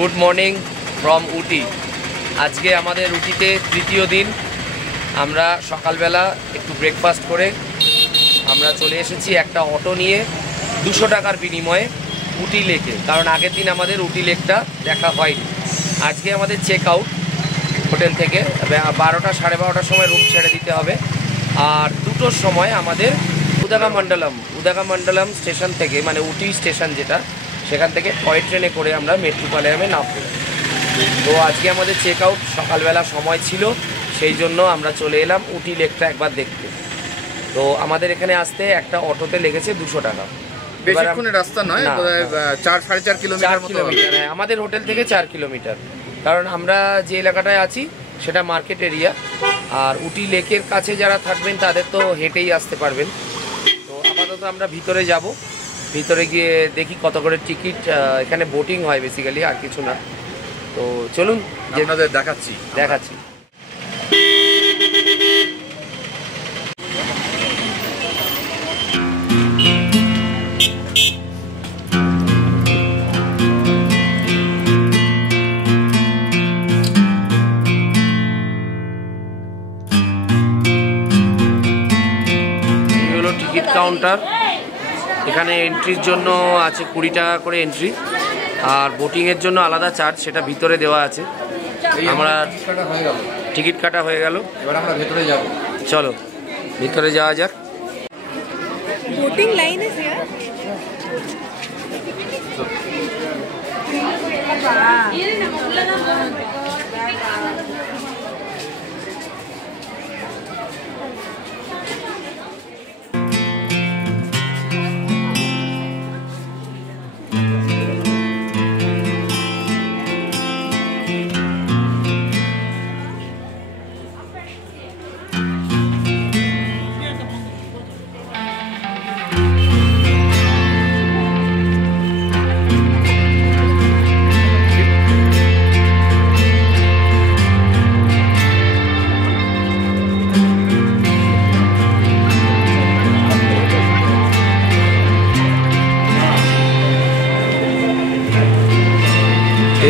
Good morning from উটি। আজকে আমাদের উটিতে তৃতীয় দিন। আমরা সকালবেলা একটু ব্রেকফাস্ট করে আমরা চলে এসেছি একটা অটো নিয়ে 200 টাকার বিনিময়ে উটি লেকে, কারণ আগের দিন আমাদের উটি লেকটা দেখা হয়নি। আজকে আমাদের চেক আউট হোটেল থেকে 12টা সাড়ে 12টার সময় রুম ছেড়ে দিতে হবে, আর 2টোর সময় আমাদের উদাগামণ্ডলম স্টেশন থেকে, মানে উটি স্টেশন যেটা, সেখান থেকে টয় ট্রেনে করে আমরা মেট্রোপলিটনে নামবো। তো আজকে আমাদের চেক আউট সকালবেলা সময় ছিল, সেই জন্য আমরা চলে এলাম উটি লেকটা একবার দেখতে। তো আমাদের এখানে আসতে একটা অটোতে লেগেছে 200 টাকা। বেশিক্ষণের রাস্তা নয়, 4-4.5 কিলোমিটার। হ্যাঁ, আমাদের হোটেল থেকে 4 কিলোমিটার, কারণ আমরা যে এলাকাটায় আছি সেটা মার্কেট এরিয়া, আর উটি লেকের কাছে যারা থাকবেন তাদের তো হেঁটেই আসতে পারবেন। তো আপাতত আমরা ভিতরে যাব, ভিতরে গিয়ে দেখি কত করে টিকিট। এখানে বোটিং হয় বেসিক্যালি, আর কিছু না। তো চলুন আপনাদের দেখাচ্ছি। Ticket counter. এখানে এন্ট্রির জন্য আছে 20 টাকা করে এন্ট্রি, আর বোটিংয়ের জন্য আলাদা চার্জ, সেটা ভিতরে দেওয়া আছে। আমরা টিকিট কাটা হয়ে গেল, এবার আমরা ভেতরে যাব। চলো ভিতরে যাওয়া যাক। बोटिंग लाइन है यार।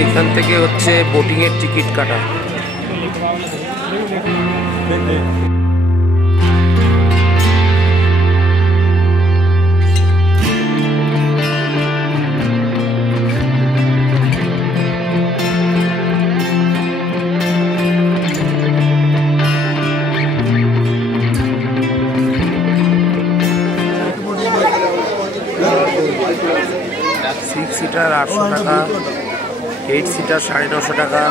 এইখান থেকে হচ্ছে বোটিংয়ের টিকিট কাটা। সিক্স সিটার 800 টাকা, 8 সিটার 950 টাকা,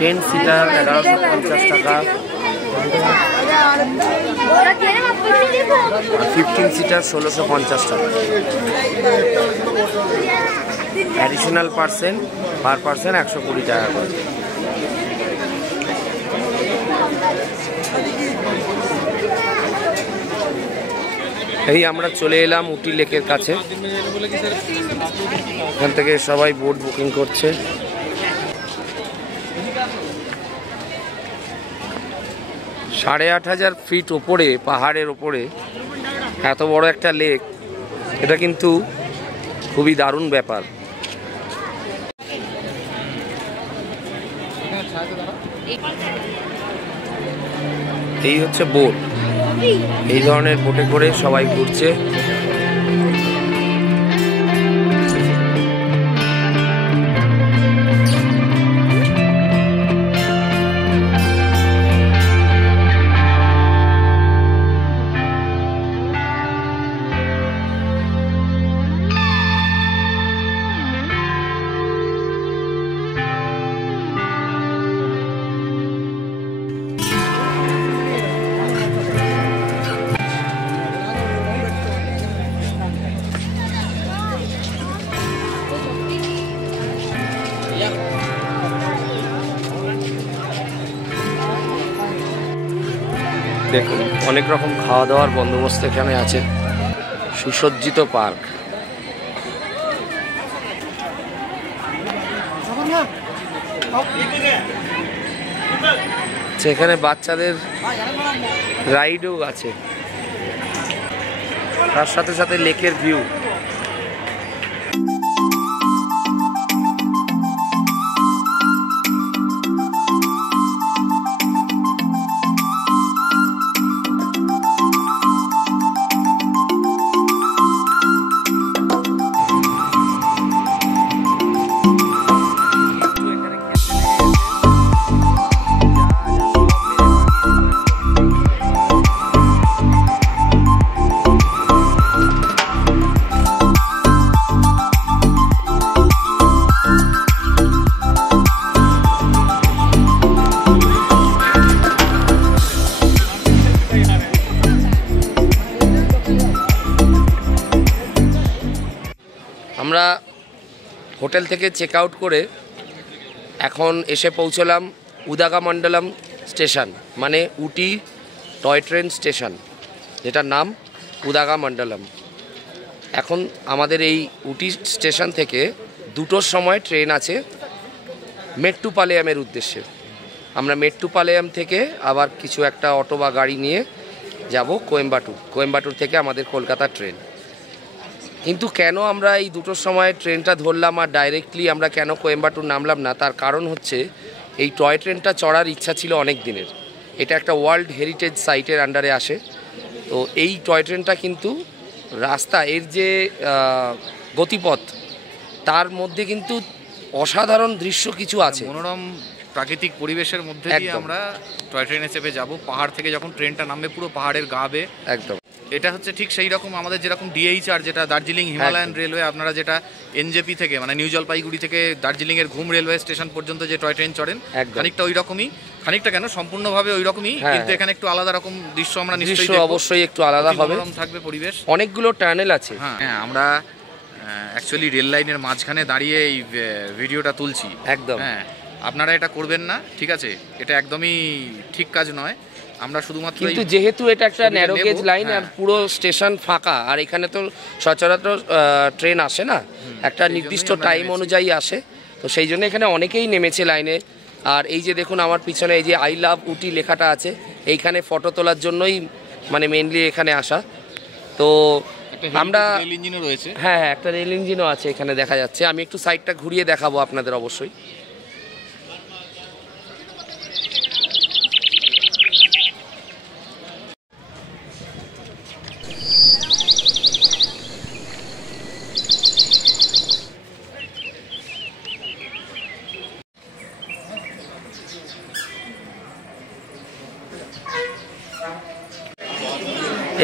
10 সিটার 1150 টাকা, 15 সিটার 1650 টাকা। অ্যাডিশনাল পার পার্সন 120 টাকা করে। এই আমরা চলে এলাম উটি লেকের কাছে। এখান থেকে সবাই বোট বুকিং করছে। 8500 ফিট ওপরে, পাহাড়ের ওপরে এত বড় একটা লেক, এটা কিন্তু খুবই দারুণ ব্যাপার। এই হচ্ছে বোট, এই ধরনের বোটে করে সবাই ঘুরছে। দেখুন, অনেক রকম খাওয়া দাওয়ার বন্দোবস্ত এখানে আছে। সুসজ্জিত পার্ক। সেখানে বাচ্চাদের রাইডও আছে, তার সাথে সাথে লেকের ভিউ। হোটেল থেকে চেক আউট করে এখন এসে পৌঁছলাম উদাগামণ্ডলম স্টেশন, মানে উটি টয় ট্রেন স্টেশন, যেটার নাম উদাগামণ্ডলম। এখন আমাদের এই উটি স্টেশন থেকে 2টোর সময় ট্রেন আছে মেট্টুপালেয়ামের উদ্দেশ্যে। আমরা মেট্টুপালেয়াম থেকে আবার কিছু একটা অটো বা গাড়ি নিয়ে যাব কোয়েম্বাটুর। কোয়েম্বাটুর থেকে আমাদের কলকাতার ট্রেন। কিন্তু কেন আমরা এই 2টোর সময় ট্রেনটা ধরলাম আর ডাইরেক্টলি আমরা কেন কোয়েম্বাটুর নামলাম না, তার কারণ হচ্ছে এই টয় ট্রেনটা চড়ার ইচ্ছা ছিল অনেক দিনের। এটা একটা ওয়ার্ল্ড হেরিটেজ সাইটের আন্ডারে আসে। তো এই টয় ট্রেনটা কিন্তু রাস্তা, এর যে গতিপথ, তার মধ্যে কিন্তু অসাধারণ দৃশ্য কিছু আছে, মনোরম প্রাকৃতিক পরিবেশের মধ্যে দিয়ে আমরা টয় ট্রেনে চেপে যাব। পাহাড় থেকে যখন ট্রেনটা নামবে পুরো পাহাড়ের গা বেয়ে, একদম এটা হচ্ছে ঠিক সেই রকম আমাদের যেরকম DHR যেটা দার্জিলিং হিমালয়ান রেলওয়ে, আপনারা যেটা NJP থেকে মানে নিউ জলপাইগুড়ি থেকে দার্জিলিং এর ঘুম রেলওয়ে স্টেশন পর্যন্ত যে টয় ট্রেন চড়েন, খানিকটা ওই রকমই, খানিকটা কেন সম্পূর্ণভাবে ওই রকমই, কিন্তু এখানে একটু আলাদা রকম দৃশ্য আমরা নিশ্চয়ই দেখব। অবশ্যই একটু আলাদা হবে, থাকবে পরিবেশ, অনেকগুলো টানেল আছে। হ্যাঁ, আমরা অ্যাকচুয়ালি রেল লাইনের মাঝখানে দাঁড়িয়ে এই ভিডিওটা তুলছি। একদম হ্যাঁ, আপনারা এটা করবেন না, ঠিক আছে? এটা একদমই ঠিক কাজ নয়। আমরা শুধুমাত্র কিন্তু যেহেতু এটা একটা ন্যারো গেজ লাইন আর পুরো স্টেশন ফাঁকা, আর এখানে তো সচরাচর ট্রেন আসে না, একটা নির্দিষ্ট টাইম অনুযায়ী আসে, তো সেই জন্য এখানে অনেকেই নেমেছে লাইনে। আর এই যে দেখুন আমার পিছনে এই যে আই লাভ উটি লেখাটা আছে, এইখানে ফটো তোলার জন্যই মানে মেনলি এখানে আসা। তো আমরা রেল ইঞ্জিনও রয়েছে, হ্যাঁ একটা রেল ইঞ্জিনও আছে এখানে দেখা যাচ্ছে। আমি একটু সাইডটা ঘুরিয়ে দেখাবো আপনাদের অবশ্যই।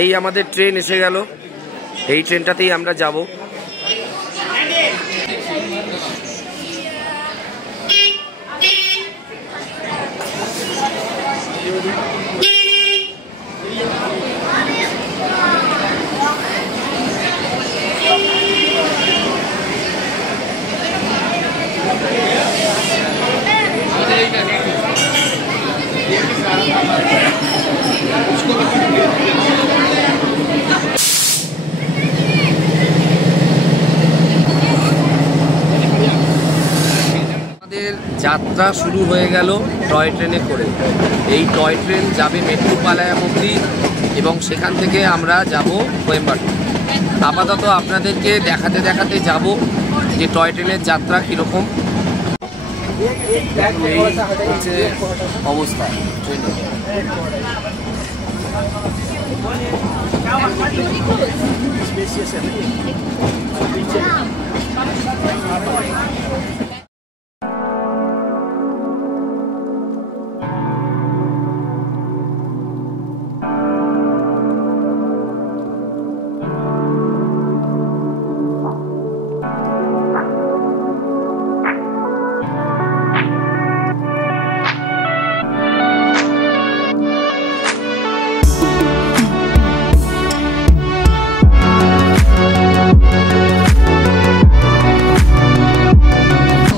এই আমাদের ট্রেন এসে গেল, এই ট্রেনটাতেই আমরা যাব। যাত্রা শুরু হয়ে গেল টয় ট্রেনে করে। এই টয় ট্রেন যাবে মেট্টুপালেয়াম অবধি এবং সেখান থেকে আমরা যাব কোয়েম্বাটুর। আপাতত আপনাদেরকে দেখাতে দেখাতে যাব যে টয় ট্রেনের যাত্রা কীরকম। এই হচ্ছে অবস্থা ট্রেনের।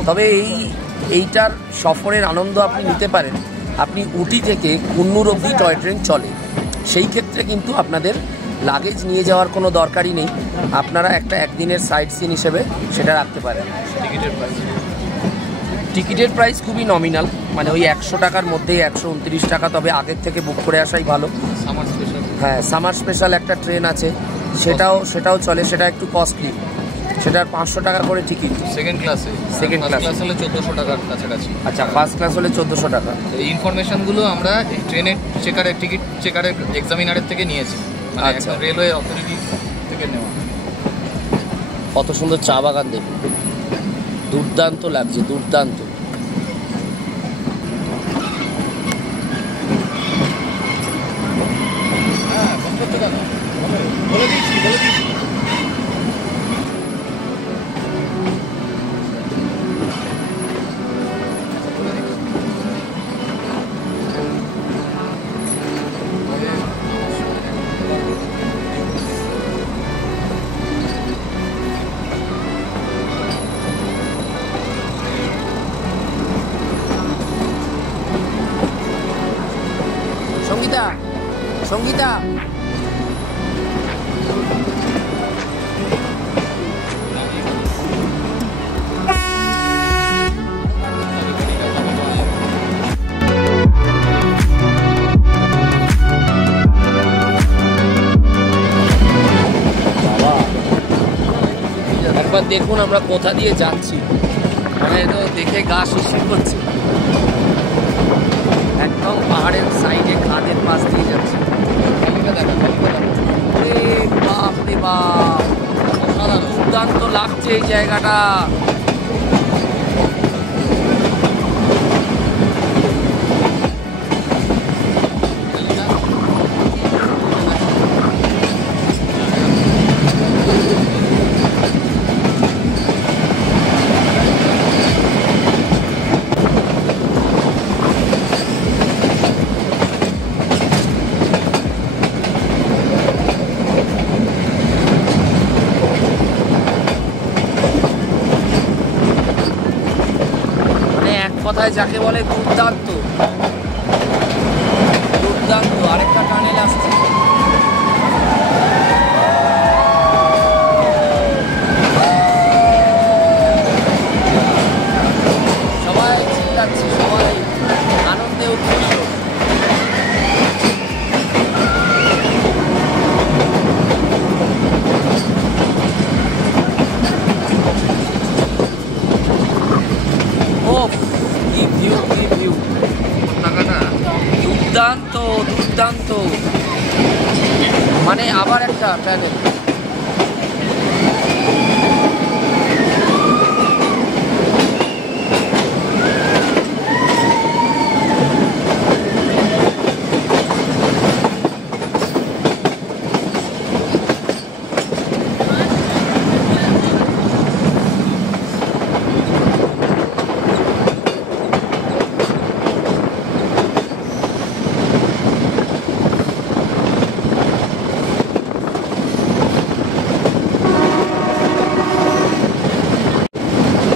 তবে এইটার সফরের আনন্দ আপনি নিতে পারেন, আপনি উটি থেকে কুন্নুর অবধি টয় ট্রেন চলে, সেই ক্ষেত্রে কিন্তু আপনাদের লাগেজ নিয়ে যাওয়ার কোনো দরকারই নেই। আপনারা একটা একদিনের সাইট সিন হিসেবে সেটা রাখতে পারেন। টিকিটের প্রাইস খুবই নমিনাল, মানে ওই 100 টাকার মধ্যেই 129 টাকা, তবে আগের থেকে বুক করে আসাই ভালো। হ্যাঁ, সামার স্পেশাল একটা ট্রেন আছে, সেটাও চলে, সেটা একটু কস্টলি, সেটার 500 টাকা করে টিকিট। সেকেন্ড ক্লাস হলে 1400 টাকার কাছাকাছি। আচ্ছা, ফার্স্ট ক্লাস হলে 1400 টাকা। এই ইনফরমেশনগুলো আমরা এই ট্রেনের টিকিট চেকারের এক্সামিনারের থেকে নিয়েছি, মানে একটা রেলওয়ে অথরিটি থেকে নেওয়া। কত সুন্দর চা বাগান দেখুন, দুর্দান্ত লাগছে, দুর্দান্ত। বলে দিয়েছি। সঙ্গীতা, সঙ্গীতা, একবার দেখুন আমরা কোথা দিয়ে যাচ্ছি, মানে তো দেখে গা শিরশির করছে। একদম পাহাড়ের সাইডে খাদের পাশ দিয়ে যাচ্ছি। বাপ রে বাপ, দুর্দান্ত লাগছে এই জায়গাটা। কথায় যাকে বলে দুর্দান্ত, দুর্দান্ত। আরেকটা টানেল আসছে। সবাই চিল্লাচ্ছে, সবাই আনন্দে উৎফুল্ল। দুর্দান্ত, দুর্দান্ত, মানে আবার একটা প্যানেল।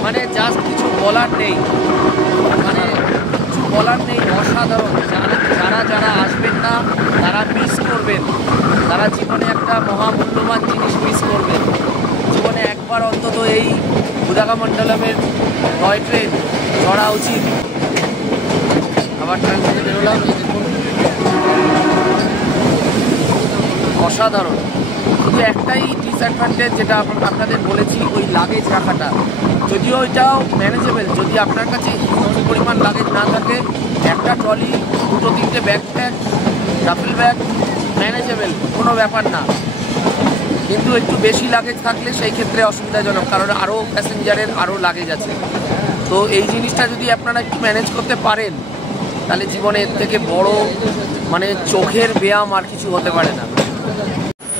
মানে জাস্ট কিছু বলার নেই, মানে কিছু বলার নেই। অসাধারণ। যারা যারা আসবেন না তারা মিস করবেন, তারা জীবনে একটা মহামূল্যবান জিনিস মিস করবেন। জীবনে একবার অন্তত এই উদাঘামণ্ডলমের টয় ট্রেন চড়া উচিত। আবার ট্রেন থেকে বেরোলাম, এই দেখুন অসাধারণ। শুধু একটাই ডিসঅ্যাডভান্টেজ যেটা আপনাদের বলেছি, ওই লাগেজ রাখাটা। যদিও এটাও ম্যানেজেবল, যদি আপনার কাছে হিউজ পরিমাণ লাগেজ না থাকে, একটা ট্রলি, দুটো তিনটে ব্যাকপ্যাক, ডাফেল ব্যাগ ম্যানেজেবল, কোনো ব্যাপার না। কিন্তু একটু বেশি লাগেজ থাকলে সেই ক্ষেত্রে অসুবিধাজনক, কারণ আরও প্যাসেঞ্জারের আরও লাগেজ আছে। তো এই জিনিসটা যদি আপনারা একটু ম্যানেজ করতে পারেন, তাহলে জীবনে এর থেকে বড় মানে চোখের ব্যায়াম আর কিছু হতে পারে না।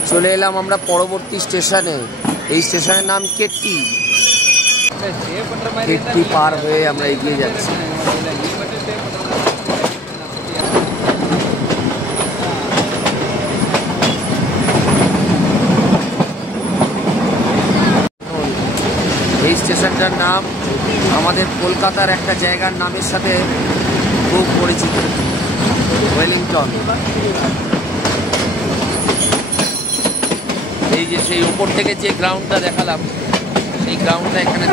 চলে এলাম আমরা পরবর্তী স্টেশনে। এই স্টেশনের নাম কেট্টি। কেট্টি পার হয়ে আমরা এগিয়ে যাচ্ছি। এই স্টেশনটার নাম আমাদের কলকাতার একটা জায়গার নামের সাথে খুব পরিচিত, ওয়েলিংটন। এই যে সেই উপর থেকে যে গ্রাউন্ডটা দেখালাম, সেই গ্রাউন্ডটা এখানে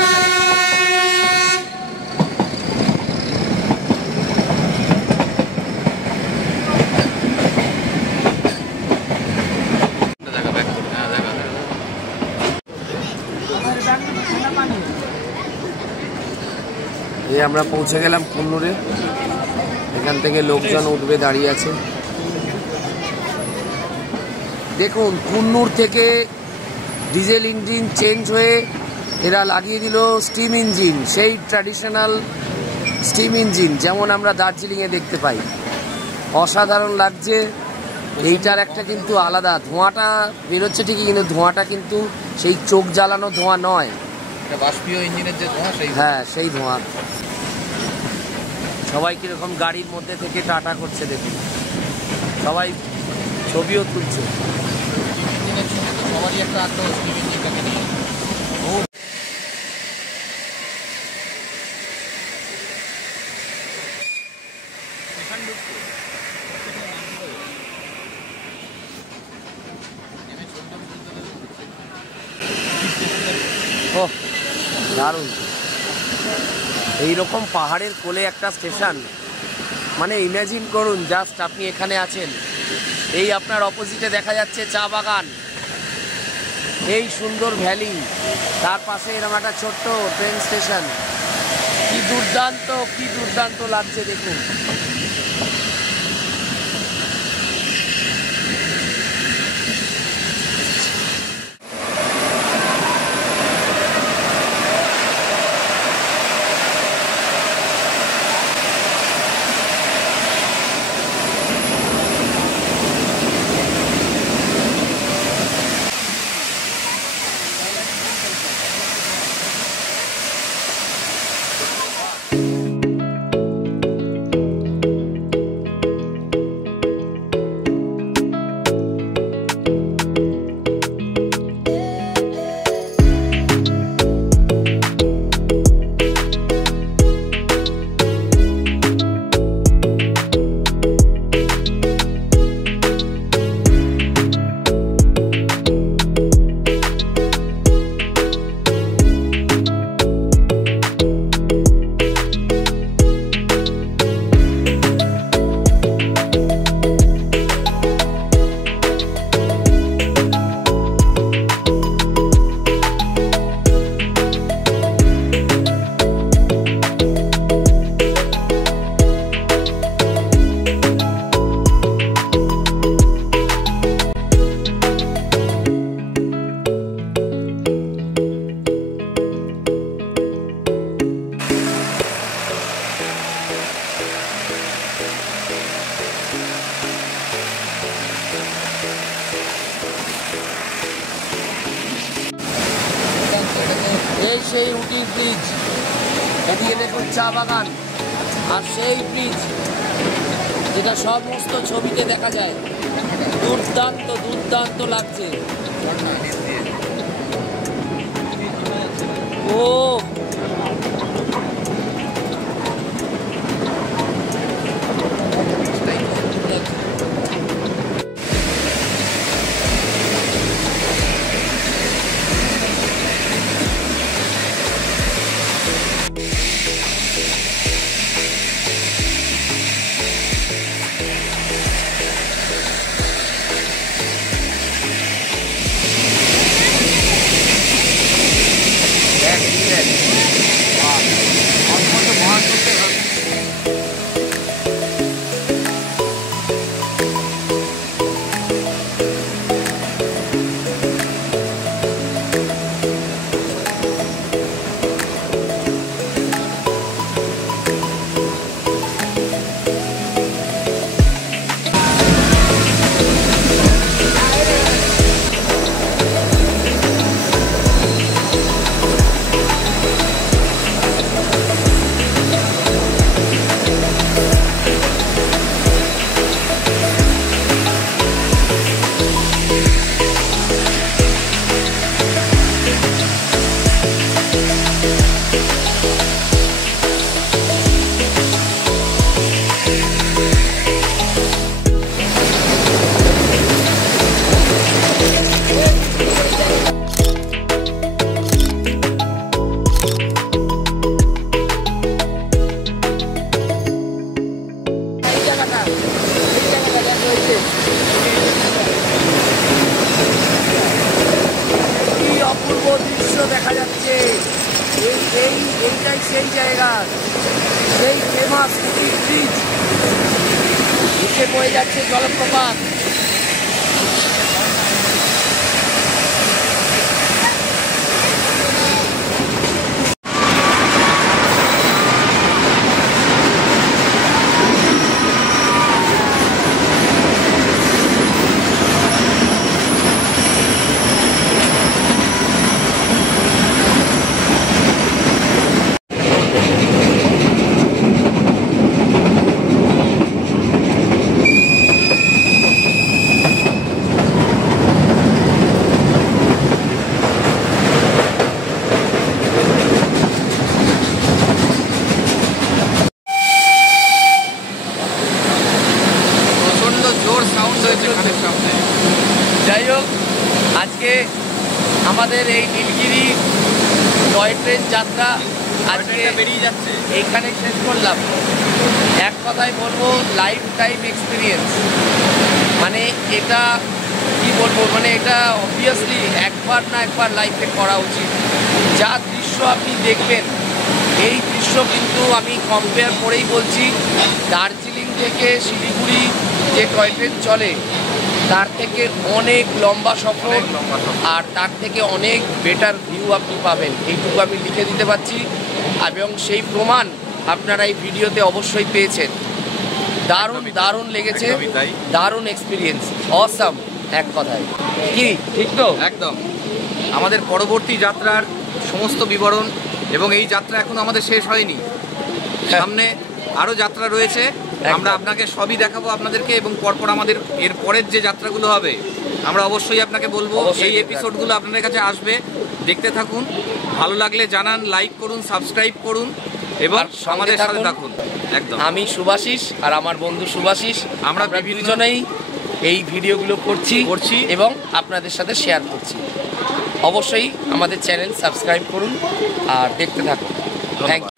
এই আমরা পৌঁছে গেলাম কুন্নুরে। এখান থেকে লোকজন উঠবে, দাঁড়িয়ে আছে। দেখুন, কুন্নুর থেকে ডিজেল ইঞ্জিন চেঞ্জ হয়ে এরা লাগিয়ে দিল স্টিম ইঞ্জিন, সেই ট্র্যাডিশনাল স্টিম ইঞ্জিন যেমন আমরা দার্জিলিংয়ে দেখতে পাই। অসাধারণ লাগছে। এইটার একটা কিন্তু আলাদা ধোঁয়াটা বেরোচ্ছে ঠিকই, কিন্তু ধোঁয়াটা কিন্তু সেই চোখ জ্বালানো ধোঁয়া নয়, বাষ্পীয় ইঞ্জিনের যে ধোঁয়া, সেই হ্যাঁ সেই ধোঁয়া। সবাই কীরকম গাড়ির মধ্যে থেকে টাটা করছে দেখুন, সবাই ছবিও তুলছে। সবারই একটা আগ্রহ স্টিম ইঞ্জিনটাকে নিয়ে। দারুণ। এইরকম পাহাড়ের কোলে একটা স্টেশন, মানে ইমাজিন করুন, জাস্ট আপনি এখানে আছেন, এই আপনার অপোজিটে দেখা যাচ্ছে চা বাগান, এই সুন্দর ভ্যালি, তার পাশে এরকম একটা ছোট্ট ট্রেন স্টেশন। কি দুর্দান্ত লাগছে দেখুন। এই সেই উটি ব্রিজ, এদিকে দেখুন চা বাগান, আর সেই ব্রিজ যেটা সমস্ত ছবিতে দেখা যায়। দুর্দান্ত লাগছে। ও দেখা যাচ্ছে, এইটাই সেই জায়গা, সেই ফেমাস উটি ব্রিজ। নিচে বয়ে যাচ্ছে জলপ্রপাত। ট্রেন যাত্রা আজকে বেরিয়ে যাচ্ছে। এইখানে শেষ করলাম। এক কথায় বলবো, লাইফ টাইম এক্সপিরিয়েন্স। মানে এটা কি বলবো, মানে এটা অবভিয়াসলি একবার না একবার লাইফে করা উচিত। যা দৃশ্য আপনি দেখবেন, এই দৃশ্য কিন্তু আমি কম্পেয়ার করেই বলছি, দার্জিলিং থেকে শিলিগুড়ি যে টয় ট্রেন চলে তার থেকে অনেক লম্বা সফর, আর তার থেকে অনেক বেটার ভিউ আপনি পাবেন, এইটুকু আমি লিখে দিতে পারছি। এবং সেই প্রমাণ আপনারা এই ভিডিওতে অবশ্যই পেয়েছেন। দারুণ দারুণ লেগেছে, দারুণ এক্সপিরিয়েন্স, অসাম এক কথায়। কি ঠিক তো? একদম। আমাদের পরবর্তী যাত্রার সমস্ত বিবরণ এবং এই যাত্রা এখন আমাদের শেষ হয়নি, সামনে আরও যাত্রা রয়েছে, আমরা আপনাকে সবই দেখাবো আপনাদেরকে। এবং পরপর আমাদের এর পরের যে যাত্রাগুলো হবে আমরা অবশ্যই আপনাকে বলবো। এই এপিসোডগুলো আপনাদের কাছে আসবে, দেখতে থাকুন। ভালো লাগলে জানান, লাইক করুন, সাবস্ক্রাইব করুন এবং আমাদের সাথে থাকুন। একদম। আমি শুভাশিস আর আমার বন্ধু শুভাশিস, আমরা দুজনেই এই ভিডিওগুলো করছি এবং আপনাদের সাথে শেয়ার করছি। অবশ্যই আমাদের চ্যানেল সাবস্ক্রাইব করুন আর দেখতে থাকুন। Thank you.